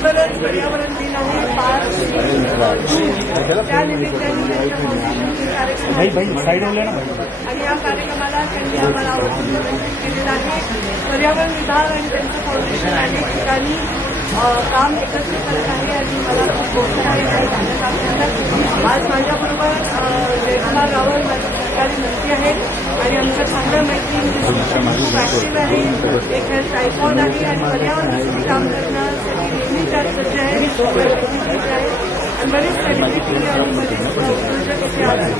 लवकरच पर्यावरण दिन आहे 5 जून. त्या निमित्ताने त्यांच्या फाउंडेशनचे कार्यक्रम आणि या कार्यक्रमाला त्यांनी आम्हाला आमंत्रित केलेलं आहे. पर्यावरण विभाग आणि त्यांचं फाउंडेशन अनेक ठिकाणी काम एकत्र करत आहे आणि मला खूप गोष्ट आहे सांगत आपल्याला. आज माझ्याबरोबर जयकुमार रावल माझे सरकारी मंत्री आहेत आणि आमचं चांगलं मैत्री खूप ॲक्टिव्ह आहे. एक हेल्थ आयकॉन आहे आणि पर्यावरणासाठी काम करण्यासाठी नेहमी त्यात सज्ज आहे. बरेच सेलिब्रिटी आणि बरेच प्रोजेक्ट इथे झालेले आहेत.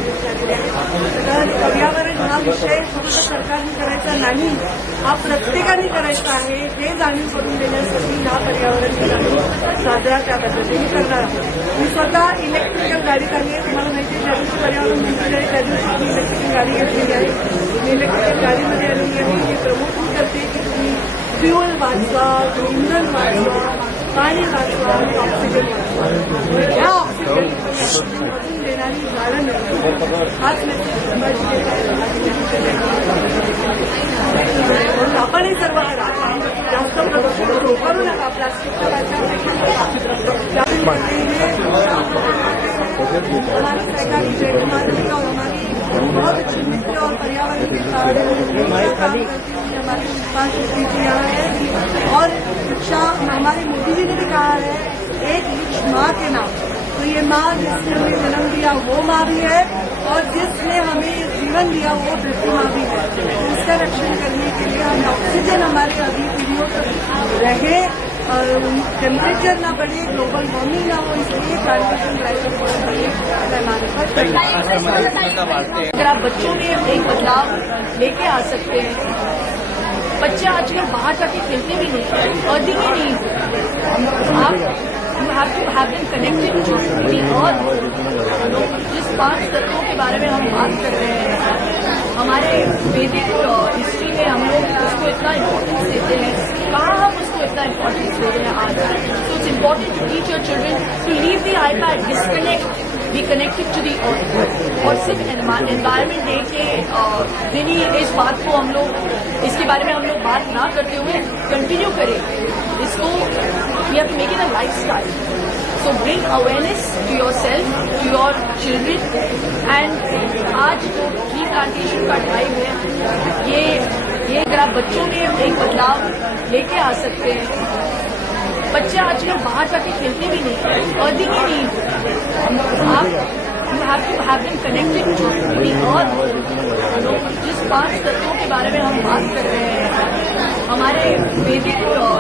तर पर्यावरण हा विषय फक्त सरकारने करायचा नाही, हा प्रत्येकाने करायचा आहे हे जाणीव करून देण्यासाठी हा पर्यावरण दिन साजरा त्या पद्धतीने करणार आहोत. मी स्वतः इलेक्ट्रिकल गाडीत आली आहे. तुम्हाला माहिती आहे ज्या दिवशी पर्यावरण दिन आहे त्या दिवशी मी इलेक्ट्रिकल गाडी घेतलेली आहे. मी इलेक्ट्रिकल गाडीमध्ये आलेली आहे. मी प्रमोट करते की तुम्ही फ्युएल वाचवा, इंधन वाचवा, पाणी वाचवा आणि ऑक्सिजन वाचवा. या ऑक्सिजन देणारी झाडं मिळतात. हाच मेसेज आपणही सर्व करा. जास्त प्रदूषण करू नका. प्लास्टिकच्या हमारी सहकारी जयकुमार जी और हमारी बहुत अच्छी मित्र और पर्यावरण के हमारी शिल्पी जी यहाँ है. और शिक्षा हमारे मोदी जी ने भी कहा है एक वृक्ष माँ के नाम. तो ये माँ जिसने हमें जन्म दिया वो माँ भी है और जिसने हमें जीवन दिया वो धरती माँ भी है. तो उसका रक्षण करने के लिए हम ऑक्सीजन हमारे अगली पीढ़ियों तक रहे, टेम्परेचर ना बढ़े, ग्लोबल वार्मिंग ना हो, इसलिए प्लांटेशन ड्राइव बहुत बड़े पैमाने पर. अगर आप बच्चों में एक बदलाव लेके आ सकते हैं. बच्चे आजकल बाहर जाके खेलते भी नहीं, अर्थिंग ही नहीं. आप you have to have them connected to the earth. जिस 5 तत्वों के बारे में हम बात कर रहे हैं, हमारे वैदिक हिस्ट्री में हम लोग उसको इतना इम्पोर्टेंस देते हैं. कहाँ हम उसको इतना इम्पोर्टेंस दे रहे हैं आज. So it's important to teach your children to leave the iPad, disconnect, be connected to the earth. और सिर्फ एनवायरमेंट डे के दिन ही इस बात को हम लोग इसके बारे में हम लोग बात ना करते हुए कंटिन्यू करें इसको. We have to make it a lifestyle. So bring awareness to yourself, to your children, and आज जो ट्री प्लांटेशन का ड्राइव है ये अगर आप बच्चों में एक बदलाव लेके आ सकते हैं. बच्चे आजकल बाहर जाके खेलते भी नहीं, अर्थिंग ही नहीं. आप you have to have them connected to the earth. जिस 5 तत्वों के बारे में हम बात कर रहे हैं, हमारे वैदिक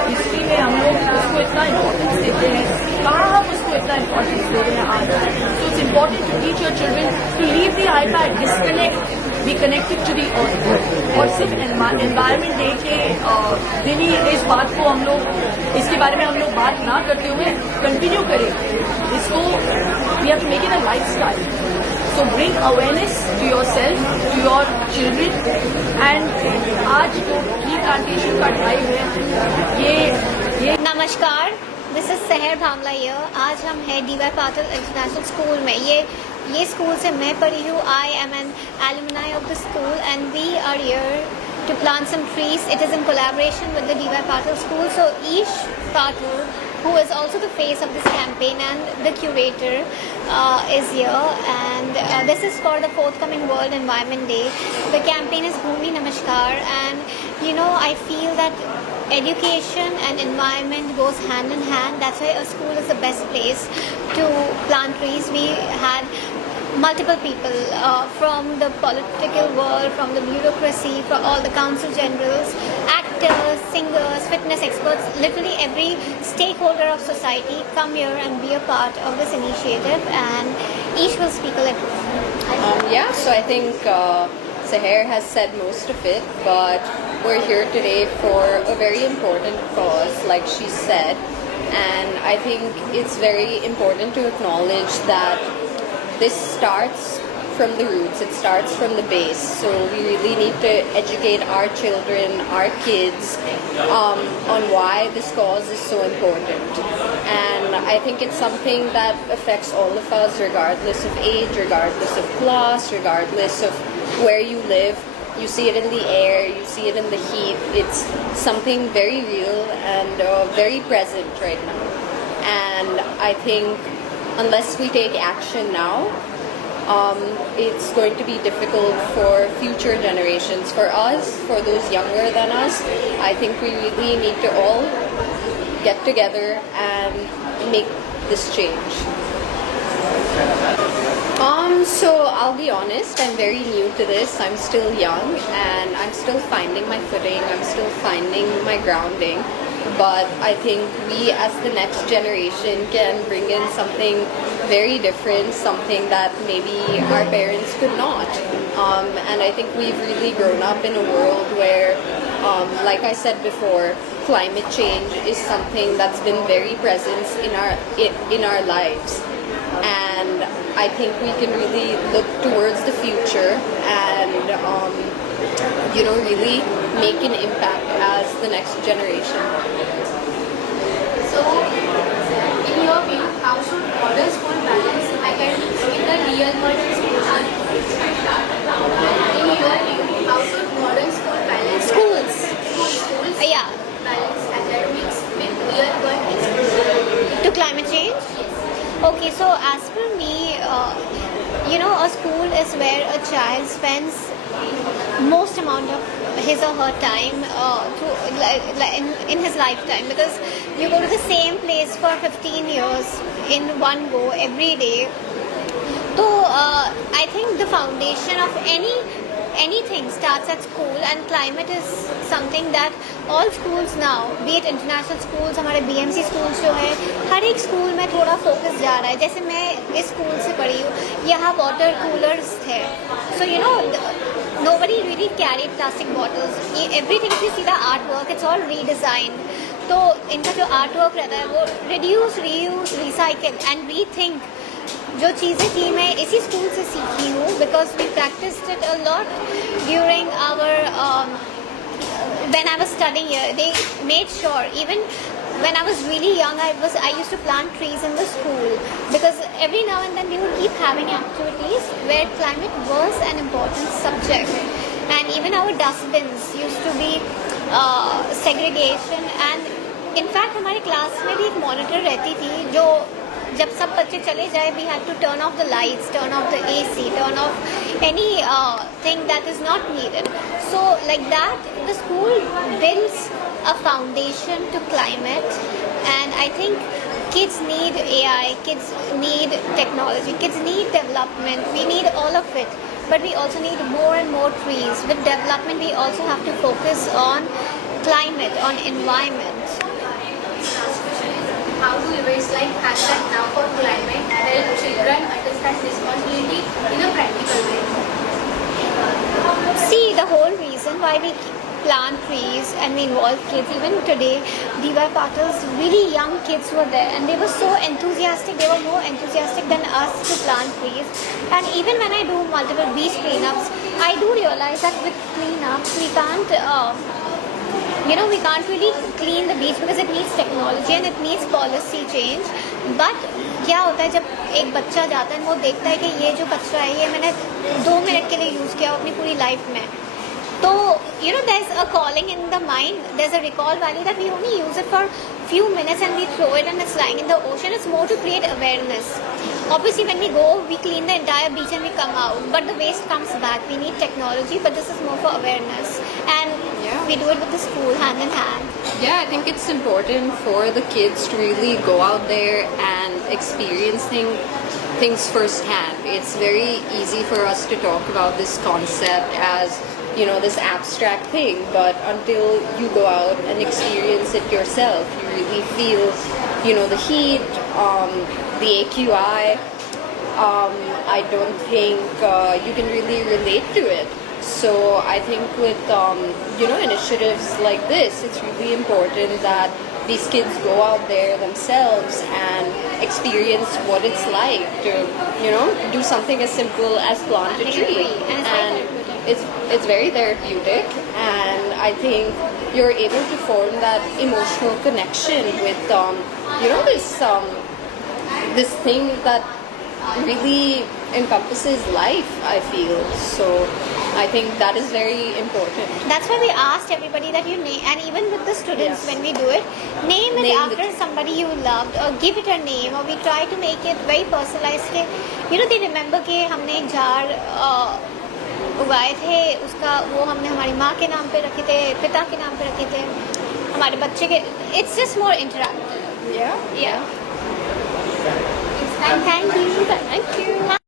हिस्ट्री में हम लोग उसको इतना इम्पोर्टेंस देते हैं. कहाँ हम उसको इतना इम्पोर्टेंस दे रहे हैं आज. So it's important to teach your children to leave the iPad, disconnect, be connected to the earth. और सिर्फ एनवायरमेंट डे के दिन ही इस बात को हम लोग इसके बारे में हम लोग बात ना करते हुए कंटिन्यू करें इसको. We have to make it a lifestyle. So bring awareness to yourself, to your children, and आज जो ट्री प्लांटेशन का ड्राइव है ये नमस्कार, दिस इज सहर भामला यर. आज हम हैं DY पाटिल इंटरनेशनल स्कूल में. ये स्कूल से मैं पढ़ी हूँ. I am an alumni of the school and we are here to plant some trees. It is in collaboration with the DY Patil School. So Ish Patil, who is also the face of this campaign and the curator, is here, and this is for the forthcoming World Environment Day. The campaign is Bhumi Namaskar, and you know, I feel that education and environment goes hand in hand. That's why a school is the best place to plant trees. We had multiple people from the political world, from the bureaucracy, from all the council generals, actors, singers, fitness experts, literally every stakeholder of society come here and be a part of this initiative, and each will speak a little. Yeah, so I think Seher has said most of it, but we're here today for a very important cause, like she said, and I think it's very important to acknowledge that this starts from the roots, it starts from the base. So we really need to educate our children, our kids, on why this cause is so important. And I think it's something that affects all of us, regardless of age, regardless of class, regardless of where you live. You see it in the air, you see it in the heat. It's something very real and very present right now. and I think unless we take action now, it's going to be difficult for future generations. For us, for those younger than us, I think we really need to all get together and make this change. So I'll be honest, I'm very new to this. I'm still young and I'm still finding my footing. I'm still finding my grounding. But I think we as the next generation can bring in something very different, something that maybe our parents could not. And I think we've really grown up in a world where, like I said before, climate change is something that's been very present in our lives. And I think we can really look towards the future and, really make an impact as the next generation. So, in your view, how should modern school balance academics with the real world education? In your view, how should modern school balance Schools. Yeah. balance academics with real world experience? To climate change? Okay, so as per me, a school is where a child spends most amount of his or her time in his lifetime, because you go to the same place for 15 years in one go every day. So I think the foundation of anything starts at school, and climate is something that all schools now, be it international schools, हमारे BMC schools जो है, हर एक school में थोड़ा focus जा रहा है. जैसे मैं इस स्कूल से पढ़ी हूँ, यहाँ वाटर कूलर्स थे, so nobody really carried plastic bottles. Everything, if you see the artwork, it's all redesigned. तो इनका जो artwork रहता है वो reduce, reuse, recycle and rethink. जो चीज़ें थी मैं इसी स्कूल से सीखी हूँ, because we practiced it a lot during our when I was studying here. They made sure, even when I was really young, I used to plant trees in the school, because every now and then we would keep having activities where climate was an important subject. And even our dustbins used to be segregation. And in fact हमारे class में भी एक monitor रहती थी जो जब सब बच्चे चले जाए, we had to turn off the lights, turn off the AC, turn off any thing that is not needed. So like that, the school builds a foundation to climate. And I think kids need AI, kids need technology, kids need development. We need all of it, but we also need more and more trees. With development, we also have to focus on climate, on environment. How do events like #NowForClimate help children understand responsibility in a practical way? See, the whole reason why we plant trees and we involve kids, even today, DY Patil's really young kids were there and they were so enthusiastic. They were more enthusiastic than us to plant trees. And even when I do multiple beach cleanups, I do realize that with cleanups, we can't really clean the beach because it needs technology and it needs policy change. But क्या होता है जब एक बच्चा जाता है वो देखता है कि ये जो कचरा है ये मैंने 2 मिनट के लिए यूज़ किया अपनी पूरी लाइफ में, तो there's a calling in the mind, there's a recall value that we only use it for few minutes and we throw it and it's lying in the ocean. It's more to create awareness. Obviously when we go, we clean the entire beach and we come out, but the waste comes back. We need technology, but this is more for awareness, and we do it with the school hand in hand. Yeah, I think it's important for the kids to really go out there and experience things firsthand. It's very easy for us to talk about this concept as this abstract thing, but until you go out and experience it yourself, you really feel the heat, the AQI. I don't think you can really relate to it. So I think with initiatives like this, it's really important that these kids go out there themselves and experience what it's like to do something as simple as plant a tree. And it's very therapeutic, and I think you're able to form that emotional connection with this thing that really encompasses life, I feel. So I think that is very important. That's why we asked everybody that you name, and even with the students Yes. when we do it, name it Name after somebody you loved, or give it a name, or we try to make it very personalized. के you know they remember कि हमने एक झाड़ उगाए थे, उसका वो हमने हमारी माँ के नाम पे रखे थे, पिता के नाम पे रखे थे, हमारे बच्चे के. It's just more interactive. Yeah. Yeah. Thank you. Thank you.